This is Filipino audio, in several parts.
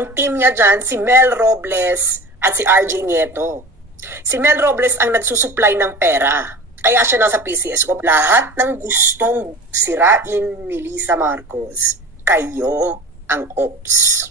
Ang team niya dyan, si Mel Robles at si RJ Nieto. Si Mel Robles ang nagsusupply ng pera. Kaya siya nasa PCSO. Lahat ng gustong sirain ni Lisa Marcos, kayo ang ops.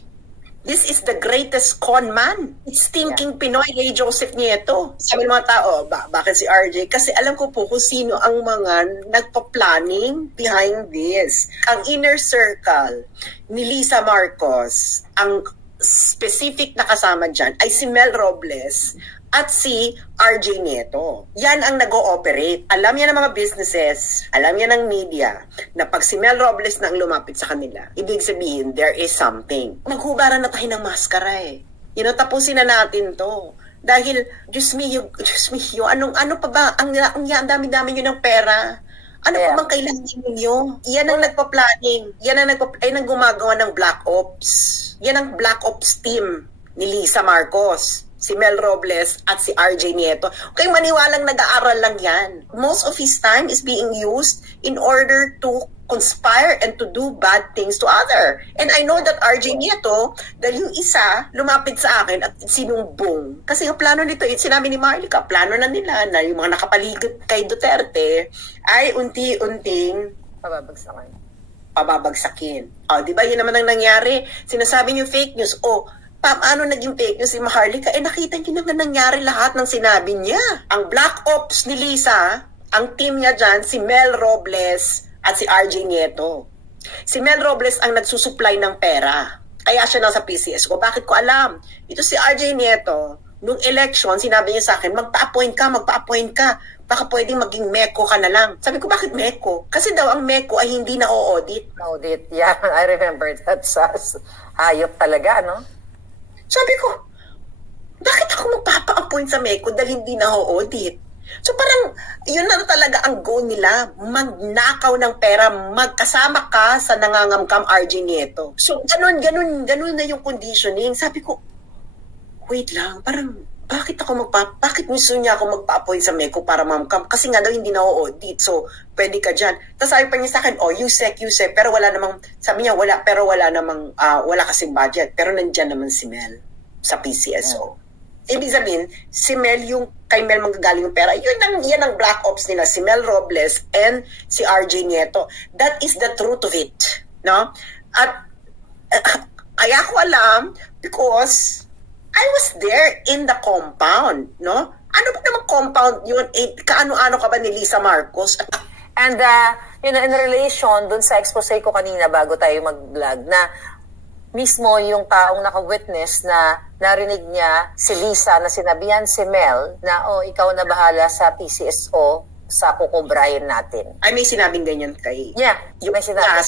This is the greatest con man. It's thinking Pinoy, Ray Joseph Nieto. Sabi ng mga tao, bakit si RJ? Kasi alam ko po kung sino ang mga nagpa-planning behind this. Ang inner circle ni Lisa Marcos, ang specific na kasama dyan ay si Mel Robles at si RJ Nieto. Yan ang nag-ooperate. Alam yan ng mga businesses, alam yan ng media, na pag si Mel Robles na ang lumapit sa kanila, ibig sabihin, there is something. Maghubaran na tayo ng maskara eh. Tapusin na natin to. Dahil, Diyos mio, ano pa ba? Ang dami-dami nyo ng pera. Ano pa bang kailangan ninyo? Yan ang nagpa-planning. Yan ang gumagawa ng Black Ops. Yan ang Black Ops team ni Lisa Marcos, si Mel Robles at si RJ Nieto. Okay, maniwalang nag-aaral lang yan. Most of his time is being used in order to conspire and to do bad things to other. And I know that RJ Nieto, dahil yung isa, lumapit sa akin at sinumbong. Kasi yung plano nito, sinabi ni Marlica, plano na nila na yung mga nakapaligid kay Duterte ay unti-unting pababagsakin. Di ba? Yun naman ang nangyari. Sinasabi niyo fake news. Paano naging fake news si Maharlika? Nakita niyo naman nangyari lahat ng sinabi niya. Ang Black Ops ni Lisa, ang team niya dyan, si Mel Robles at si RJ Nieto. Si Mel Robles ang nagsusupply ng pera. Kaya siya nasa PCSO. Bakit ko alam? Ito si RJ Nieto, nung election, sinabi niya sa akin, magpa-appoint ka. Baka pwedeng maging MECO ka na lang. Sabi ko, bakit MECO? Kasi daw ang MECO ay hindi na-audit. Audit, yeah. I remember that. Hayop talaga, no? Sabi ko, bakit ako magpapa-appoint sa MECO dahil hindi na-audit? So parang, yun na talaga ang goal nila, magnakaw ng pera, magkasama ka sa nangangamkam RJ Nieto. So ganun na yung conditioning. Sabi ko, wait lang, parang, bakit gusto niya ako magpa-appoint sa MECO para mamkam? Kasi nga daw hindi na-audit, so pwede ka dyan. Tapos sabi pa niya sa akin, USEC, pero wala namang, sabi niya, wala kasing budget, pero nandyan naman si Mel sa PCSO. Ibig sabihin, si Mel, kay Mel manggagaling yung pera, yan ang Black Ops nila, si Mel Robles and si RJ Nieto. That is the truth of it. No? At kaya ko alam because I was there in the compound. No? Ano ba namang compound yun? Kaano-ano ka ba ni Lisa Marcos? And in relation dun sa expose ko kanina bago tayo mag-vlog na mismo yung taong naka-witness na narinig niya si Lisa na sinabihan si Mel na ikaw na bahala sa PCSO sa kukubrahin natin. Ay, may sinabing ganyan kay... Yeah, yung may sinabi.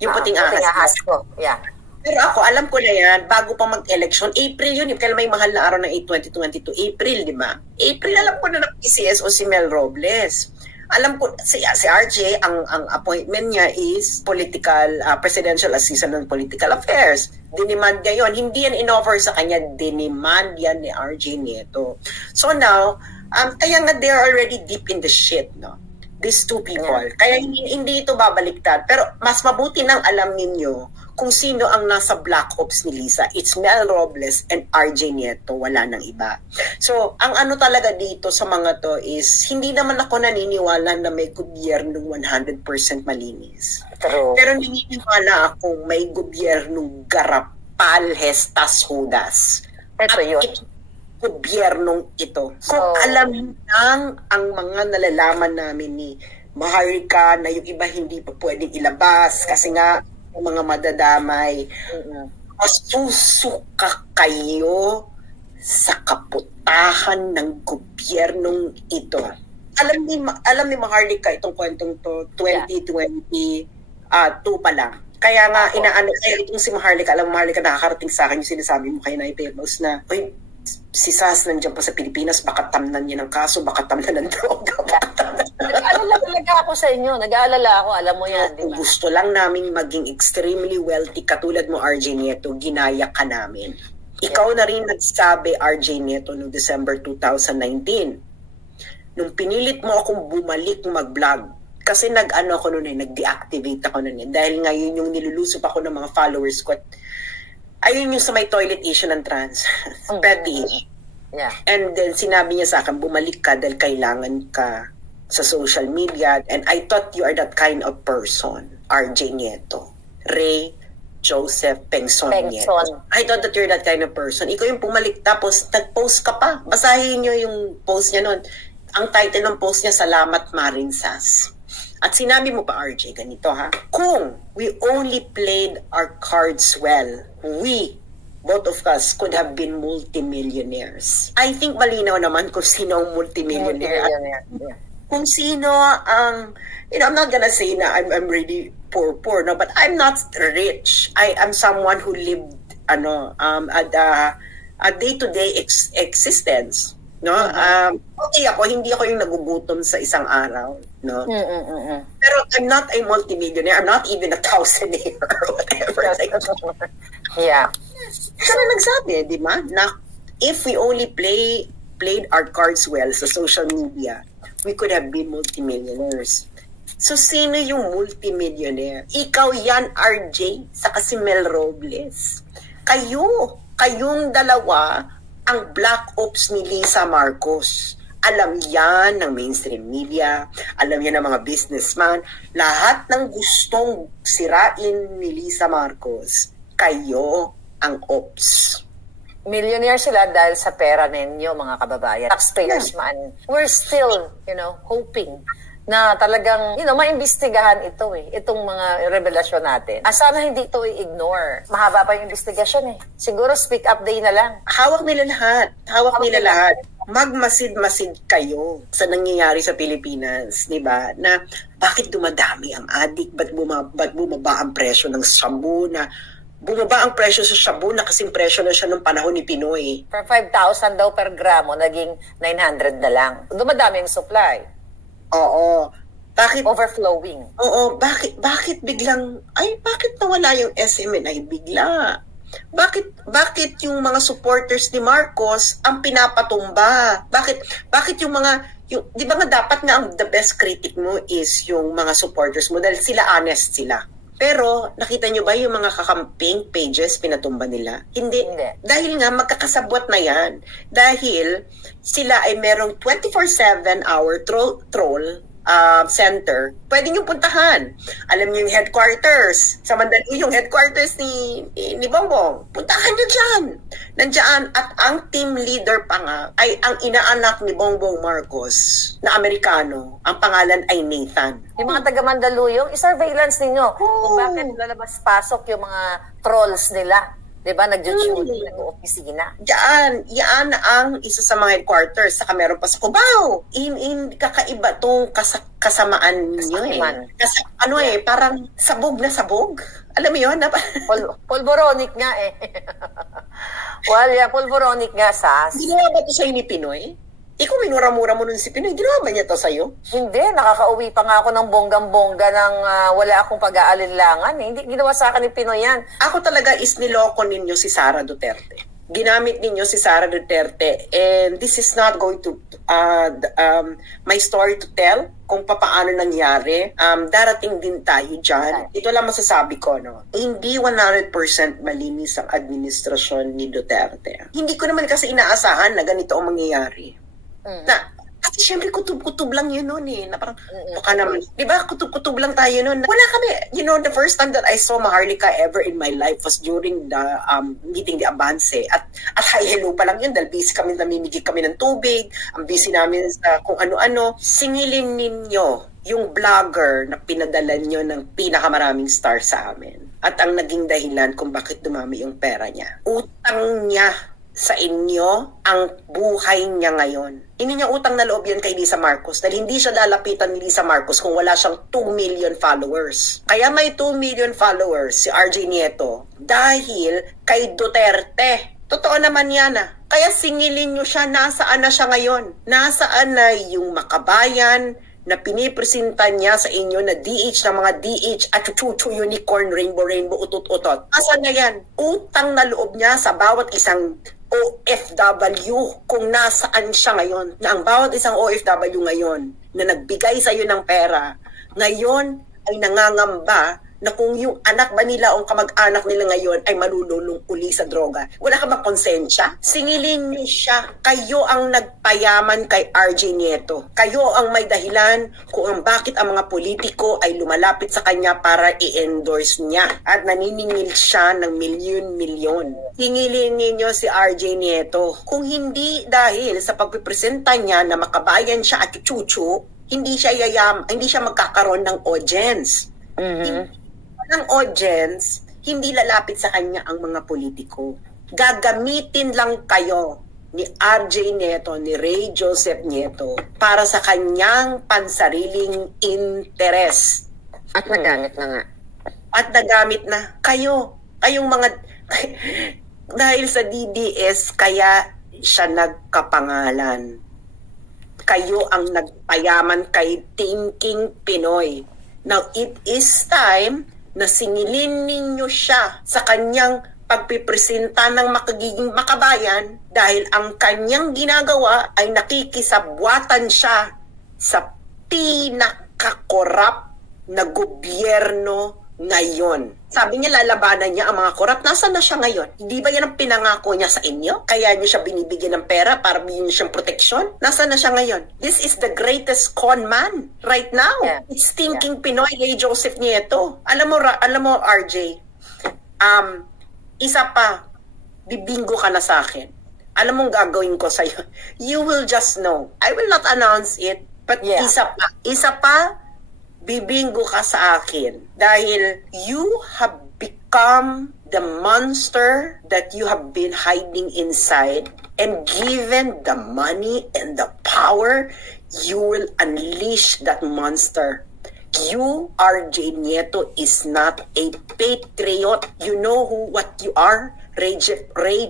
Yung puting ahas ko. Yeah. Pero ako, alam ko na yan, bago pa mag-election, April yun, kailan may mahal na araw ng 2022, April, di ba? April, alam ko na ng PCSO si Mel Robles. Alam ko, si RJ, ang appointment niya is presidential assistant on political affairs. Dinemand niya yun. Hindi yan in-offer sa kanya, dinemand yan ni RJ Nieto. So now, kaya nga they're already deep in the shit, no? These two people. Yeah. Kaya hindi ito babaliktad. Pero mas mabuti nang alam ninyo kung sino ang nasa Black Ops ni Lisa. It's Mel Robles and RJ Nieto. Wala nang iba. So, ang ano talaga dito sa mga to is, hindi naman ako naniniwala na may gobyernong 100% malinis. True. Pero naniniwala akong may gobyernong garapal, hestas, hudas. Ito yun. Gobyernong ito. Kung alam lang ang mga nalalaman namin ni Maharlika na yung iba hindi pa pwedeng ilabas kasi nga yung mga madadamay, masusuka kayo sa kaputahan ng gobyernong ito. Alam ni Maharlika itong kwentong to 2022 pa lang. Kaya nga kaya itong si Maharlika, alam mo Maharlika, nakakarating sa akin yung sinasabi mo kay Naipay Mouse na, si Sas nandiyan pa sa Pilipinas, baka tamnan niya ng kaso, baka tamnan ng droga, Nag-aalala talaga ako sa inyo. Nag-aalala ako, alam mo yan, di ba? Gusto lang namin maging extremely wealthy, katulad mo, RJ Nieto, ginaya ka namin. Ikaw na rin nagsabi, RJ Nieto, noong December 2019. Nung pinilit mo akong bumalik mag-vlog, kasi nag-deactivate ako noon dahil ngayon yung nilulusob ako ng mga followers ko. Ayun yung sa may toilet issue ng trans. Petty. Yeah. And then sinabi niya sa akin, bumalik ka dahil kailangan ka sa social media. And I thought you are that kind of person. RJ Nieto. Ray Joseph Pengson Nieto. I thought that you're that kind of person. Ikaw yung pumalik tapos nag-post ka pa. Basahin niyo yung post niya noon. Ang title ng post niya, Salamat Marinsas. At sinabi mo pa, RJ, ganito ha. Kung we only played our cards well, both of us could have been multimillionaires. I think malinaw naman kung sino ang multimillionaire. Kung sino ang, I'm not gonna say na I'm really poor, no, but I'm not rich. I am someone who lived, a day-to-day existence. No? Okay ako, hindi ako yung nagugutom sa isang araw. No? Pero I'm not a multimillionaire. I'm not even a thousandaire or whatever. Yeah. Siya na nagsabi, di ba? Na if we only played our cards well sa social media, we could have been multimillionaires. So, sino yung multimillionaire? Ikaw yan, RJ, saka si Mel Robles. Kayong dalawa, ang black ops ni Lisa Marcos. Alam yan ng mainstream media, alam yan ng mga businessman, lahat ng gustong sirain ni Lisa Marcos, kayo ang ops. Millionaire sila dahil sa pera ninyo, mga kababayan. Taxpayers man. We're still, hoping na talagang, maimbestigahan ito itong mga revelasyon natin. Sana hindi ito i-ignore. Mahaba pa yung investigasyon Siguro speak up day na lang. Hawak nila lahat. Magmasid-masid kayo sa nangyayari sa Pilipinas, di ba? Na bakit dumadami ang adik? Ba't bumaba ang presyo ng shabu na bumaba ang presyo sa shabu na kasing presyo na siya nung panahon ni Pinoy. From 5,000 daw per gramo, naging 900 na lang. Dumadami ang supply. Oo. Bakit? Overflowing. Oo. Bakit biglang, bakit nawala yung SMNI bigla? Bakit yung mga supporters ni Marcos ang pinapatumba? Bakit yung di ba nga dapat nga ang the best critic mo is yung mga supporters mo dahil sila honest sila. Pero nakita nyo ba yung mga kakamping pages pinatumba nila? Hindi. Dahil nga magkakasabwat na yan. Dahil sila ay merong 24/7 hour troll center. Pwede nyo puntahan. Alam nyo yung headquarters. Sa Mandaluyong, yung headquarters ni Bongbong. Puntahan nyo dyan. Nandiyan. At ang team leader pa nga ay ang inaanak ni Bongbong Marcos na Amerikano. Ang pangalan ay Nathan. Yung mga taga Mandaluyong, i-surveillance ninyo kung bakit lalabas-pasok yung mga trolls nila. Diba? Nag-duty, nag-opisina. Yan ang isa sa mga headquarters. Saka meron pa sa Cubao. Kakaiba tong kasamaan niyo parang sabog na sabog. Alam mo yun? Pulboronic nga pulboronic nga, Sas. Ginawa ba ito sa'yo ni Pinoy? Ikaw, minura-mura mo nun si Pinoy. Ginawa ba niya to sa'yo? Hindi. Nakakauwi pa nga ako ng bonggang-bongga ng wala akong pag-aalinlangan. Hindi ginawa sa akin ni Pinoy yan. Ako talaga is niloko ninyo si Sara Duterte. Ginamit ninyo si Sara Duterte. And this is not going to my story to tell kung paano nangyari. Darating din tayo dyan. Ito lang masasabi ko, no? Hindi 100% malinis ang administrasyon ni Duterte. Hindi ko naman kasi inaasahan na ganito ang mangyayari. Kasi syempre kutub-kutub lang yun noon na parang baka naman, di ba kutub-kutub lang tayo noon. Wala kami, the first time that I saw Maharlika ever in my life was during the meeting the Avance at hi hello pa lang yun dahil busy kami, namimigay kami ng tubig, ang busy namin sa kung ano-ano. Singilin ninyo yung vlogger na pinadala nyo ng pinakamaraming star sa amin at ang naging dahilan kung bakit dumami yung pera niya. Utang niya sa inyo ang buhay niya ngayon. Hindi niya utang na loob yan kay Lisa Marcos dahil hindi siya lalapitan ni Lisa Marcos kung wala siyang 2 million followers. Kaya may 2 million followers si RJ Nieto dahil kay Duterte. Totoo naman yan Kaya singilin niyo siya, nasaan na siya ngayon? Nasaan na yung makabayan na pinipresenta niya sa inyo na DH ng mga DH at chuchu unicorn, rainbow, utot-utot. Nasaan na yan? Utang na loob niya sa bawat isang OFW kung nasaan siya ngayon. Na ang bawat isang OFW ngayon na nagbigay sa iyo ng pera, ngayon ay nangangamba na kung yung anak ba nila o kamag-anak nila ngayon ay malululong uli sa droga. Wala ka bang konsensya? Singilin niyo siya. Kayo ang nagpayaman kay RJ Nieto. Kayo ang may dahilan kung bakit ang mga politiko ay lumalapit sa kanya para i-endorse niya. At naniningil siya ng milyon-milyon. Singilin ninyo si RJ Nieto. Kung hindi dahil sa pagpipresenta niya na makabayan siya at chuchu, hindi siya magkakaroon ng audience. Ng audience, hindi lalapit sa kanya ang mga politiko. Gagamitin lang kayo ni RJ Nieto, ni Ray Joseph Nieto, para sa kanyang pansariling interes. At nagamit na nga. At nagamit na. Kayong mga, dahil sa DDS, kaya siya nagkapangalan. Kayo ang nagpayaman kay Thinking Pinoy. Now, it is time na singilin ninyo siya sa kanyang pagpipresenta ng makagiging makabayan dahil ang kanyang ginagawa ay nakikisabwatan siya sa pinakakorap na gobyerno ngayon. Sabi niya lalabanan niya ang mga korap. Nasaan na siya ngayon? Di ba yan ang pinangako niya sa inyo? Kaya niyo siya binibigyan ng pera para bigyan niyo siyang proteksyon? Nasaan na siya ngayon? This is the greatest con man right now. Yeah. It's Thinking Pinoy, Ray Joseph Nieto. Alam mo RJ, isa pa, bibingo ka na sa akin. Alam mong gagawin ko sa'yo. You will just know. I will not announce it, but isa pa, bibingo ka sa akin dahil you have become the monster that you have been hiding inside, and given the money and the power, you will unleash that monster. You, RJ Nieto, is not a patriot. You know what you are? Ray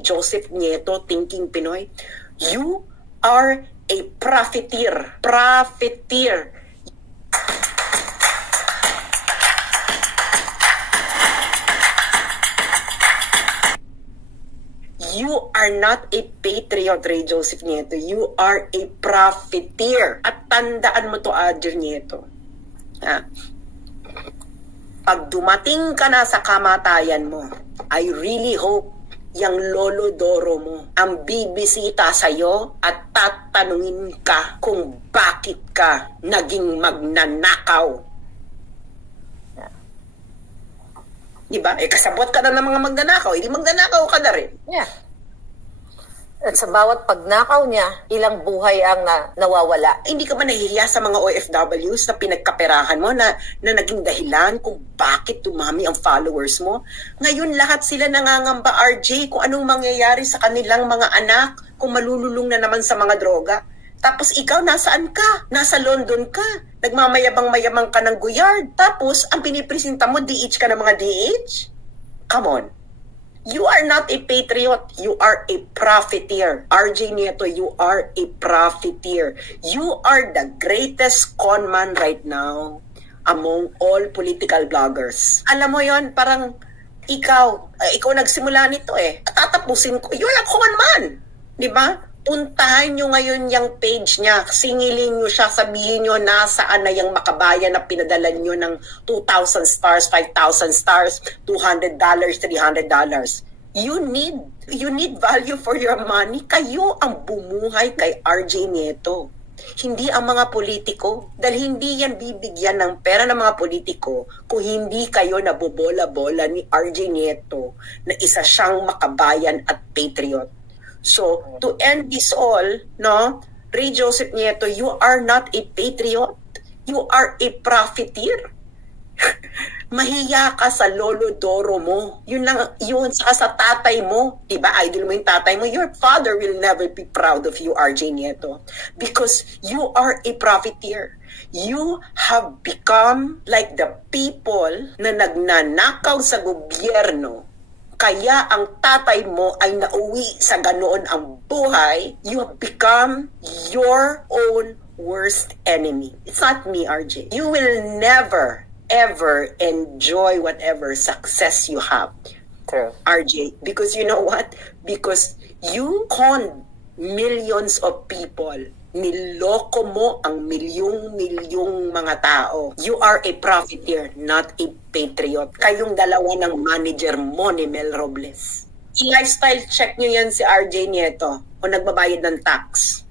Joseph Nieto, Thinking Pinoy. You are a profiteer. Profiteer. You are not a patriot, Ray Joseph Nieto. You are a profiteer. At tandaan mo to, RJ Nieto. Pag dumating ka na sa kamatayan mo, I really hope yung lolo Doro mo ang bibisita sa'yo at tatanungin ka kung bakit ka naging magnanakaw. Diba? Kasabot ka na ng mga magnanakaw. Hindi magnanakaw ka na rin. Yeah. At sa bawat pagnakaw niya, ilang buhay ang nawawala. Hindi ka ba nahihiya sa mga OFWs na pinagkaperahan mo na naging dahilan kung bakit dumami ang followers mo? Ngayon lahat sila nangangamba, RJ, kung anong mangyayari sa kanilang mga anak kung malululong na naman sa mga droga. Tapos ikaw, nasaan ka? Nasa London ka. Nagmamayabang-mayabang ka ng Guyard. Tapos, ang pinipresenta mo, DH ka ng mga DH? Come on. You are not a patriot. You are a profiteer. RJ Nieto, you are a profiteer. You are the greatest conman right now among all political bloggers. Alam mo yon, parang ikaw nagsimula nito eh. Tatapusin ko. You're a conman. Diba? Puntahan nyo ngayon yung page niya, singilin nyo siya, sabihin nyo nasaan na yung makabayan na pinadala nyo ng 2,000 stars, 5,000 stars, $200, $300. You need value for your money. Kayo ang bumuhay kay RJ Nieto. Hindi ang mga politiko. Dahil hindi yan bibigyan ng pera ng mga politiko kung hindi kayo nabobola-bola ni RJ Nieto na isa siyang makabayan at patriot. So, to end this all, no, Ray Joseph Nieto, you are not a patriot. You are a profiteer. Mahiya ka sa lolo Doro mo. Yun lang, yun sa tatay mo. Diba, idol mo yung tatay mo. Your father will never be proud of you, RJ Nieto. Because you are a profiteer. You have become like the people na nagnanakaw sa gobyerno. Kaya ang tatay mo ay nauwi sa ganoon ang buhay, you have become your own worst enemy. It's not me, RJ. You will never, ever enjoy whatever success you have. True. RJ. Because you know what? Because you conned millions of people Niloko mo ang milyong-milyong mga tao. You are a profiteer, not a patriot. Kayong dalawa ng manager mo ni Mel Robles. I-lifestyle check nyo yan si RJ Nieto kung nagbabayad ng tax.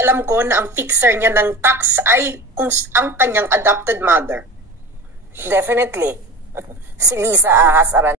Alam ko na ang fixer niya ng tax ay kung ang kanyang adopted mother. Definitely. Si Lisa Ahas Aran.